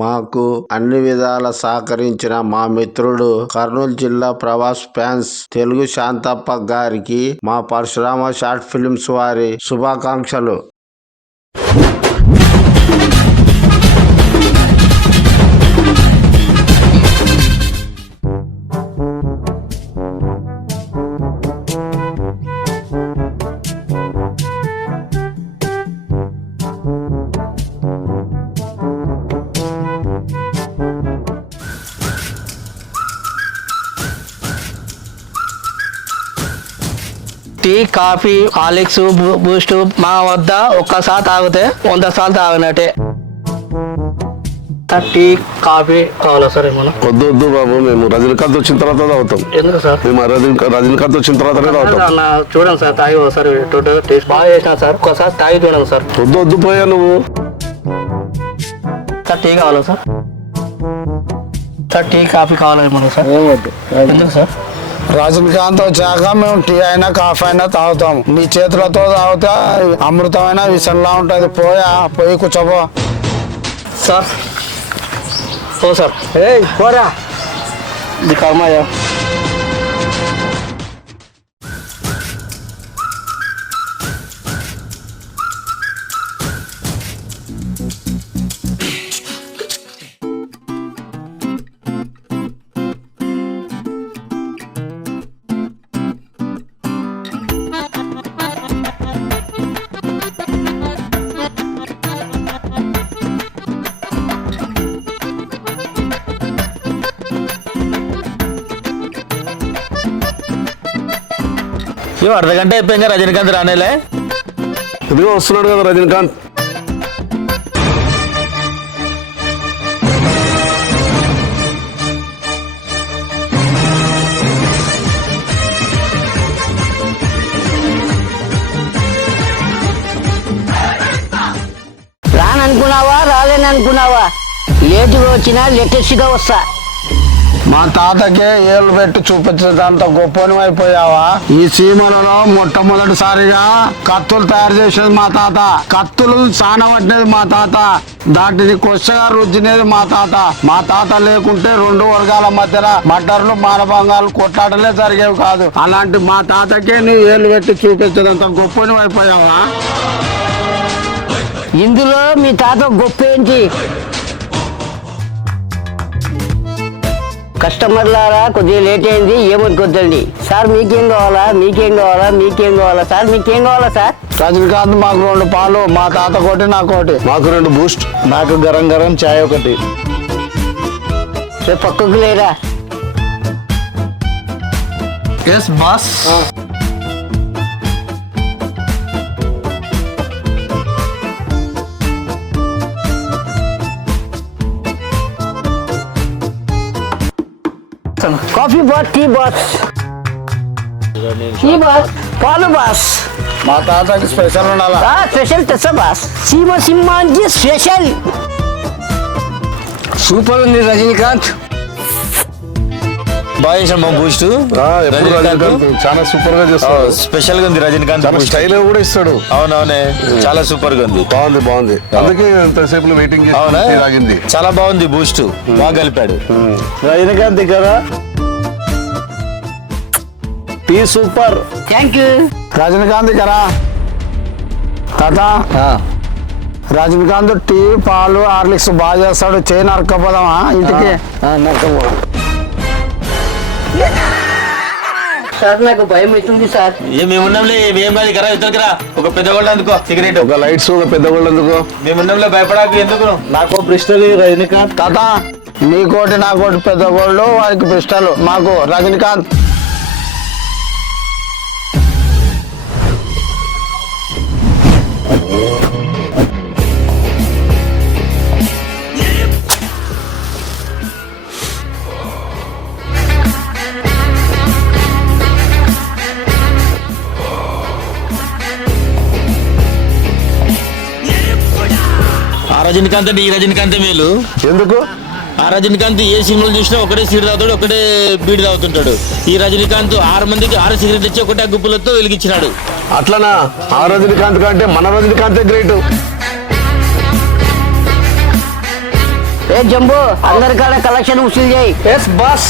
మాకు అన్ని విధాల సహకరించిన మా మిత్రుడు కర్నూలు జిల్లా ప్రభాస్ ఫ్యాన్స్ తెలుగు శాంతప్ప గారికి మా పరశురామ షార్ట్ ఫిల్మ్స్ వారి శుభాకాంక్షలు. టీ, కాఫీ, హార్లిక్స్, బూస్ట్ మా వద్ద ఒక్కసారి తాగితే 100 సార్లు తాగినట్టే. టీ, కాఫీ కావాలా సార్? ఏమన్నా వద్దు బాబు, మేము రజనీకాంత్ వచ్చిన తర్వాత తాగుతాం. ఎందుకు సార్? మేము రజనీకాంత్ వచ్చిన తర్వాతనే తాగుతాం. చూడండి సార్, తాగి ఒకసారి టోటల్ టేస్ట్ బాగా చేసిన సార్, ఒకసారి తాగి చూడండి సార్. వద్దు పోయా నువ్వు. సార్ టీ కావాలా సార్? సార్ టీ, కాఫీ కావాలా ఏమన్నా సార్? ఏమొద్దు. ఎందుకు సార్? రజనీకాంత్ వచ్చాక మేము టీ అయినా కాఫీ అయినా తాగుతాము. నీ చేతులతో తాగితే అమృతమైన విషయంలా ఉంటుంది. పోయి కూర్చోబో సార్. ఓ సార్, పోరా ఇది కర్మయ్యా. అర్ధగంట అయిపోయింది, రజనీకాంత్ రానేలే. ఇదిగో వస్తున్నాడు కదా రజనీకాంత్. రాననుకున్నావా, రాలేననుకున్నావా? లేటుగా వచ్చినా లేటెస్ట్గా వస్తా. మా తాతకే ఏళ్ళు పెట్టి చూపించేంత గొప్పని అయిపోయావా? ఈ సీమలలో మొట్టమొదటిసారిగా కత్తులు తయారు చేసేది మా తాత. కత్తులు సానబట్టినది మా తాత. దాటిని కొచ్చగా రుద్దినేది మా తాత. మా తాత లేకుంటే 2 వర్గాల మధ్యన మర్డర్లు, మానభంగాలు, కొట్లాటలే జరిగేవి కాదు. అలాంటి మా తాతకే నువ్వు ఏళ్ళు పెట్టి చూపించేదంత గొప్పని అయిపోయావా? ఇందులో మీ తాత గొప్ప ఏంటి? కస్టమర్లారా, కొద్దిగా లేట్ అయింది, ఏమనుకోద్దండి. సార్ మీకేం కావాలా? మీకేం కావాలా? మీకేం కావాలా సార్? మీకేం కావాలా సార్? రజనీకాంత్ మాకు 2 పాలు, మా తాత కోటి, నాకు ఒకటి. మాకు 2 బూస్ట్. నాకు గరం గరం చాయ్ ఒకటి. రేపు పక్కకు లేరా? Yes boss. Coffee boss, tea boss, tea boss, పాలు బాస్. మా తాతకి స్పెషల్ ఉండాలా? స్పెషల్ తెస్తా బాస్. సీమ సింహానికి స్పెషల్. సూపర్ ఉంది రజనీకాంత్. బాగా చేసాం మా బూస్ట్. చాలా సూపర్ గా చేస్తాడు. స్పెషల్ గా ఉంది రజనీకాంత్. స్టైల్ కూడా ఇస్తాడు. అవునవునే, చాలా సూపర్ గా ఉంది. బాగుంది. అందుకే ఎంతసేపు వెయిటింగ్ తాగింది. చాలా బాగుంది బూస్ట్, బాగా కలిపాడు రజనీకాంత్ కదా. Tea super. Thank you. Rajinikanth కదా తాత. రజనీకాంత్ టీ, పాలు, హార్లిక్స్ బాగా చేస్తాడు. చేయి నరకపోదామా ఇంటికి? నరకపోదాం సార్. నాకు భయం అవుతుంది సార్. మేమున్నాంలే, ఏం కాదు. కరా ఇద్దరు ఒక పెద్ద గోల్డ్ అందుకో, సిగరెట్, ఒక లైట్స్, ఒక పెద్ద గోల్డ్ అందుకో. మేమున్నాంలే, భయపడాకు. ఎందుకు? నాకు బ్రిస్టల్ రజనీకాంత్. తాత నీకోటి నాకోటి పెద్ద గోల్డ్, వారికి బ్రిస్టల్, మాకు రజనీకాంత్. రజనీకాంత్ అంటే ఈ రజనీకాంత్ మేలు. ఎందుకు? ఆ రజనీకాంత్ ఏ సినిమాలు చూసినా ఒకటే సీడ్ తాగుతాడు, ఒకటే బీడి తాగుతుంటాడు. ఈ రజనీకాంత్ 6 మందికి 6 సిగరెట్ తెచ్చి ఒకటే గుప్పులతో వెలిగించినాడు. అట్లనా? ఆ రజనీకాంత్ కంటే మన రజనీకాంతే గ్రేట్. ఏ జంబు అందరికాడ కలెక్షన్ వసూలు చేయి. Yes boss.